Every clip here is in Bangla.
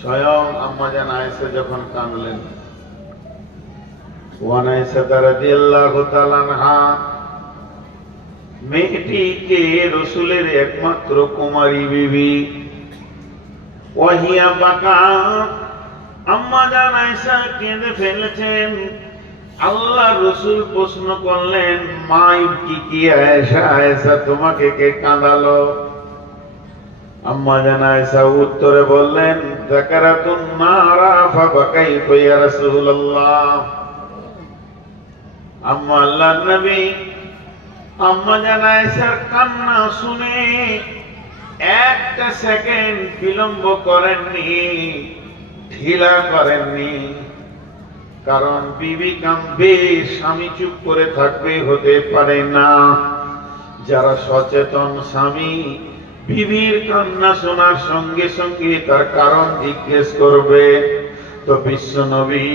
স্বয়ং আম্মা জান আয়েশা যখন কাঁদলেন, ওয়ান তাআলা আনহা, মেয়েটিকে রসুলের একমাত্র কুমারী বিবি, ওয়াহিয়া বাকা কেঁদে ফেলেছেন। আল্লাহ রসুল প্রশ্ন করলেন মা কি কি আয়েশা আয়েশা তোমাকে কে কাঁদালো? আম্মা জান আয়েশা উত্তরে বললেন যাকারাতুন নারা ফাবাকাইতু ইয়া রাসূলুল্লাহ আম্মা আল্লাহর নবী আম্মা জান আয়েশার কান্না শুনে একটা সেকেন্ড বিলম্ব করেননি, ঢিলা করেননি। কারণ বিবি কাম্বে, স্বামী চুপ করে থাকবে হতে পারে না। যারা সচেতন স্বামী বিবির কান্না শোনার সঙ্গে সঙ্গে তার কারণ জিজ্ঞেস করবে। তো বিশ্ব নবী,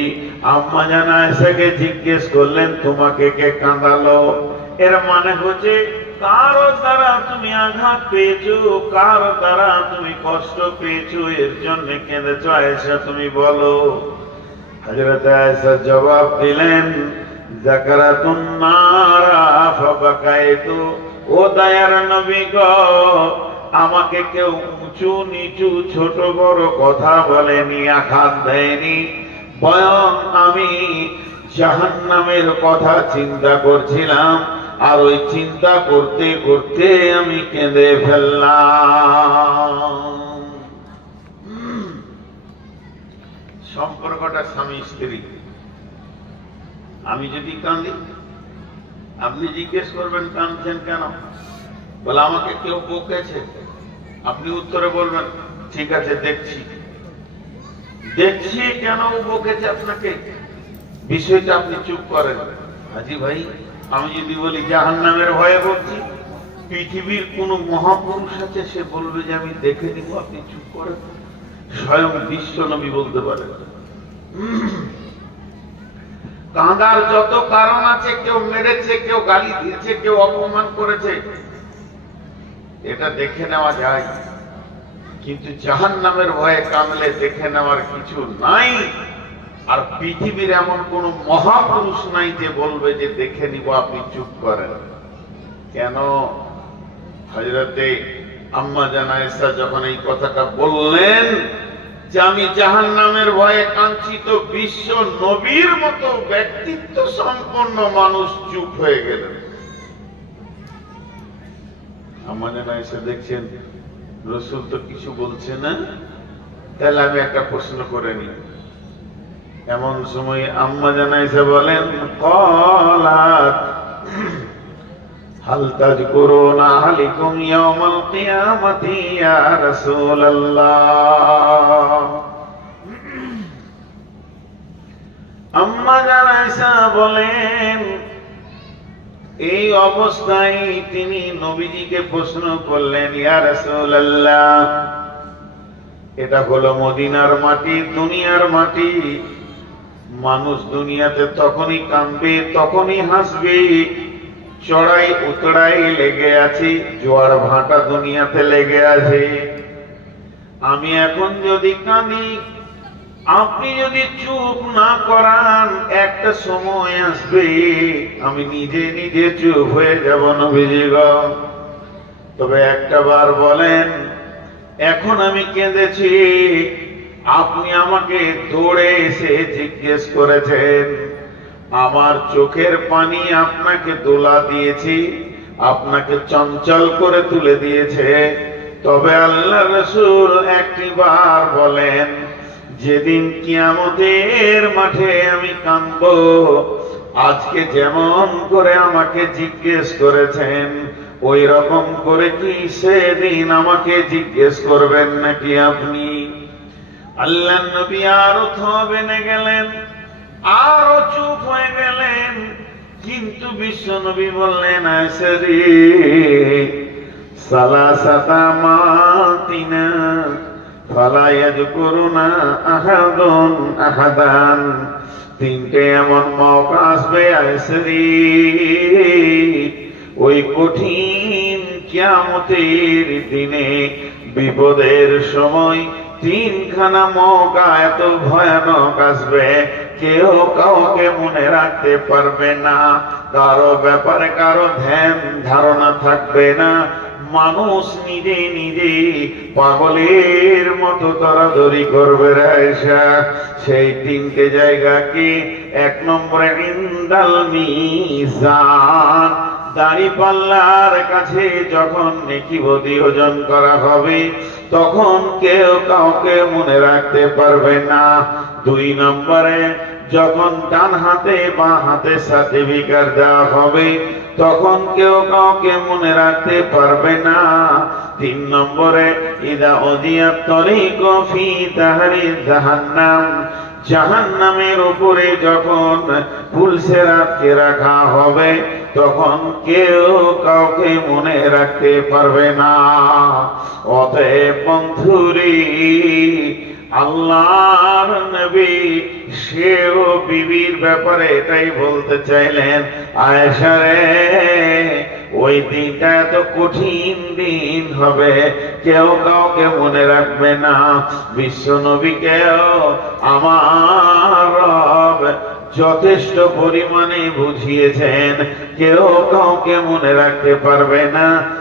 আম্মা জানা এসেকে জিজ্ঞেস করলেন, তোমাকে কে কাঁদালো? এর মানে হচ্ছে, কারও দ্বারা তুমি আঘাত পেয়েছ, কারও দ্বারা তুমি কষ্ট পেয়েছ, এর জন্য কেঁদেছ, আয়েশা তুমি বলো। হজরত আয়েশা জবাব দিলেন জাকারাতুন নারা ফাবাকাইতু, ও দয়ার নবী গো আমাকে কেউ উঁচু, নিচু, ছোট, বড় কথা বলেনি আঘাত দেয়নি। বয়ং আমি জাহান্নামের কথা চিন্তা করছিলাম, আর ওই চিন্তা করতে করতে আমি কেঁদে ফেললাম। সম্পর্কটা স্বামী স্ত্রী। আমি যদি কাঁদি, আপনি জিজ্ঞেস করবেন, কাঁদছেন কেন? বলে, আমাকে কেউ বকেছে। আপনি উত্তরে বলবেন, ঠিক আছে, দেখছি। দেখছি কেন বকেছে আপনাকে? বিষয়টা আপনি চুপ করেন। হাজি ভাই, আমি যদি বলি জাহান নামের ভয়ে বলছি পৃথিবীর কোন মহাপুরুষ আছে, সে বলবে যে আমি দেখে নিব, আপনি চুপ করেন। স্বয়ং বিশ্ব নবী বলতে পারেন। কাঁদার যত কারণ আছে, কেউ মেরেছে, কেউ গালি দিয়েছে, কেউ অপমান করেছে এটা দেখে নেওয়া যায়। কিন্তু জাহান নামের ভয়ে কাঁদলে দেখে নেওয়ার কিছু নাই। আর পৃথিবীর এমন কোন মহাপুরুষ নাই যে বলবে যে, দেখে নিব আপনি চুপ করেন। কেন? হজরতে আম্মা জানায়সা যখন এই কথাটা বললেন যে, আমি জাহান নামের ভয়ে কাঞ্চিত বিশ্ব নবীর মতো ব্যক্তিত্ব সম্পন্ন মানুষ চুপ হয়ে গেলেন। আম্মা জানায়সা দেখছেন, রসুল তো কিছু বলছে না? তাহলে আমি একটা প্রশ্ন করে নিই। এমন সময় আম্মা জানাইছে বলেন, কলাত, হাল তাজকুরুনা আলাইকুম ইয়াউমাল কিয়ামাতি ইয়া রাসূলুল্লাহ। আম্মা জানাইসা বলেন এই অবস্থায় তিনি নবীজিকে প্রশ্ন করলেন, ইয়া রাসূলুল্লাহ, এটা হলো মদিনার মাটি, দুনিয়ার মাটি। মানুষ দুনিয়াতে তখনই কাঁদবে, তখনই হাসবে। চড়াই উতড়াই লেগে আছি, জোয়ার ভাটা দুনিয়াতে লেগে আছে। আমি এখন যদি কাঁদি আপনি যদি চুপ না করান, একটা সময় আসবে, আমি নিজে নিজে চুপ হয়ে যাব নবীজিগ তবে একটা বার বলেন, এখন আমি কেঁদেছি, আপনি আমাকে দৌড়ে এসে জিজ্ঞেস করেছেন, আমার চোখের পানি আপনাকে দোলা দিয়েছি, আপনাকে চঞ্চল করে তুলে দিয়েছে। তবে আল্লাহ রসুল একটি বার বলেন যেদিন কিয়ামতের মাঠে আমি কাঁদব, আজকে যেমন করে আমাকে জিজ্ঞেস করেছেন ওই রকম করে কি সেদিন আমাকে জিজ্ঞেস করবেন নাকি আপনি? আল্লাহ নবী আরও থবেনে গেলেন, আরও চুপ হয়ে গেলেন, কিন্তু বিশ্ব নবী বললেন সালাসাতা মাতিনা তিনটে এমন মৌকা আসবে ওই কঠিন কিয়ামতের দিনে, বিপদের সময় তিনখানা মৌকা এত ভয়ানক আসবে, কেউ কাউকে মনে রাখতে পারবে না। কারও ব্যাপারে কারও ধ্যান, ধারণা থাকবে না। মানুষ নিজে নিজে পাগলের মতো তরাদরি করবে রায়সা সেই তিনটে জায়গাকে এক নম্বরে ইন্দাল মিজান। দাড়ি পাল্লার কাছে যখন নেকি বদি ওজন করা হবে, তখন কেউ কাউকে মনে রাখতে পারবে না। দুই নম্বরে যখন ডান হাতে বা হাতে সার্টিফিকেট দেওয়া হবে তখন কেউ কাউকে মনে রাখতে পারবে না। তিন নম্বরে, ইদা অদিয়া তরিক ফি তাহারি জাহান্নাম। জাহান্নামের উপরে যখন পুলসেরাতকে রাখা হবে, তখন কেউ কাউকে মনে রাখতে পারবে না। অতএব বন্ধুরি আল্লাহর নবী সেও বিবির ব্যাপারে এটাই বলতে চাইলেন আয়েশারে ওই দিনটা এত কঠিন দিন হবে। কেউ কাউকে মনে রাখবে না। বিশ্ব নবীকেও আমার যথেষ্ট পরিমাণে বুঝিয়েছেন। কেউ কাউকে মনে রাখতে পারবে না।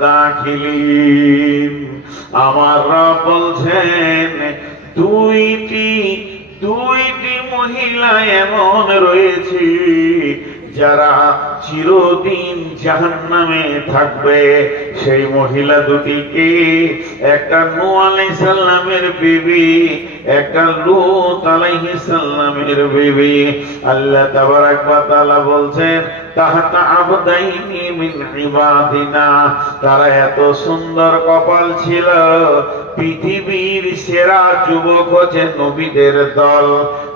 দাখিলিন। আমার রব বলছেন দুইটি দুইটি মহিলা এমন রয়েছে যারা চিরদিন জাহান্নামে থাকবে। সেই মহিলা দুটিকে একটা নূহ আলাইহিস সালামের বিবি, একটা লূত আলাইহিস সালামের বিবি। আল্লাহ তাবারাক ওয়া তাআলা বলছেন, তাহাতা আবদাইনি মিন ইবাদিনা। তারা এত সুন্দর কপাল ছিল, পৃথিবীর সেরা যুবক হচ্ছে নবীদের দল।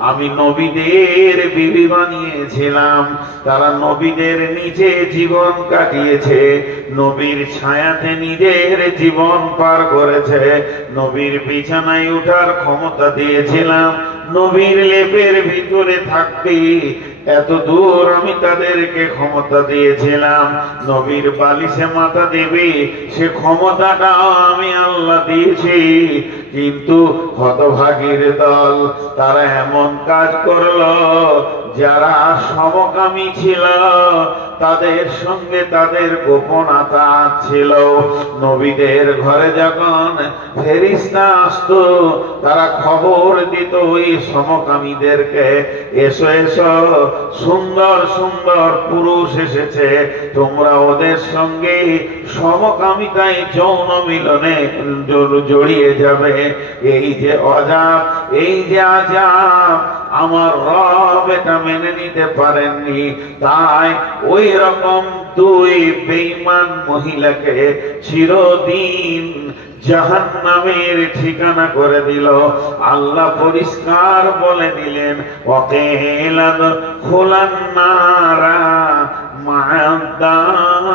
আমি নবীদের বিবি বানিয়েছিলাম, তারা নবীদের নিচে জীবন কাটিয়েছে। নবীর ছায়াতে নিজের জীবন পার করেছে। নবীর বিছানায় উঠার ক্ষমতা দিয়েছিলাম। নবীর লেপের ভিতরে থাকতে এত দূর আমি তাদেরকে ক্ষমতা দিয়েছিলাম। নবীর বালিশে মাথা দেবে, সে ক্ষমতাটাও আমি আল্লাহ দিয়েছি। কিন্তু হতভাগীর দল তারা এমন কাজ করল, যারা সমকামী ছিল। তাদের সঙ্গে তাদের গোপনতা ছিল। নবীদের ঘরে যখন ফেরিস্তা আসতো, তারা খবর দিত ওই সমকামীদেরকে, এসো এসো, সুন্দর সুন্দর পুরুষ এসেছে, তোমরা ওদের সঙ্গে সমকামিতায় যৌন মিলনে জড়িয়ে যাবে। এই যে অজাব এই যে আজাব, আমার রব এটা মেনে নিতে পারেননি। তাই ওই রকম দুই বেঈমান মহিলাকে চিরদিন জাহান নামের ঠিকানা করে দিল। আল্লাহ পরিষ্কার বলে দিলেন অকেলাদ খোলান নারা মাদাখিলিন